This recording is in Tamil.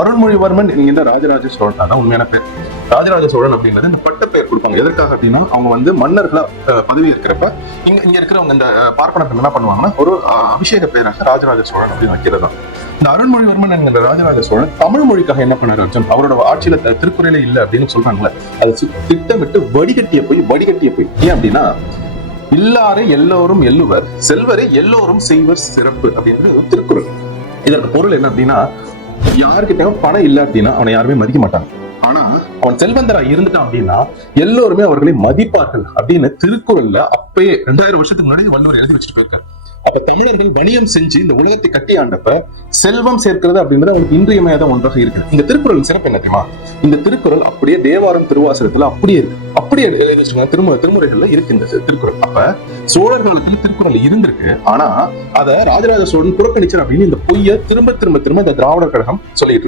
அருள்மொழிவர்மன் என்கின்ற ராஜராஜ சோழன் தான் உண்மையான பேர். ராஜராஜ சோழன் அப்படிங்கிறது இந்த பட்ட பெயர் கொடுப்பாங்க. எதற்காக அப்படின்னா அவங்க வந்து மன்னர்களா பதவி இருக்கிறப்ப இங்க இருக்கிறவங்க இந்த பார்ப்பனர்கள் என்ன பண்ணுவாங்கன்னா ஒரு அபிஷேக பெயராக ராஜராஜ சோழன் அப்படின்னு வைக்கிறது தான். இந்த அருள்மொழிவர்மன் என்கிற ராஜராஜ சோழன் தமிழ் மொழிக்காக என்ன பண்ணாரு அர்ஜுன், அவரோட ஆட்சியில திருக்குறளே இல்லை அப்படின்னு சொல்றாங்களே, அதை திட்டமிட்டு வடிகட்டிய போய் ஏன் அப்படின்னா இல்லாரை எல்லோரும் எல்லுவர் செல்வரை எல்லோரும் செய்வர் சிறப்பு அப்படின்றது திருக்குறள். இதற்கு பொருள் என்ன அப்படின்னா யாருக்கிட்டையும் பணம் இல்லை அப்படின்னா அவனை யாருமே மதிக்க மாட்டாங்க. ஆனா அவன் செல்வந்தரா இருந்துட்டான் அப்படின்னா எல்லோருமே அவர்களை மதிப்பார்கள் அப்படின்னு திருக்குறள்ல அப்பயே 2000 வருஷத்துக்கு முன்னாடி வள்ளுவர் எழுதி வச்சுட்டு போயிருக்காரு. அப்ப தமிழர்கள் வணிகம் செஞ்சு இந்த உலகத்தை கட்டி ஆண்டப்ப செல்வம் சேர்க்கிறது அப்படின்றது அவங்களுக்கு இன்றியமையாத ஒன்றாக இருக்கு. இந்த திருக்குறள் சிறப்பு என்ன தெரியுமா? இந்த திருக்குறள் அப்படியே தேவாரம் திருவாசகத்துல அப்படியே திருமுறைகள்ல இருக்கு இந்த திருக்குறள். அப்ப சோழர் காலத்துல திருக்குறள் இருந்திருக்கு. ஆனா அத ராஜராஜ சோழன் புறக்கணிச்சார் அப்படின்னு இந்த பொய்ய திரும்ப திரும்ப இந்த திராவிடர் கழகம் சொல்லிட்டு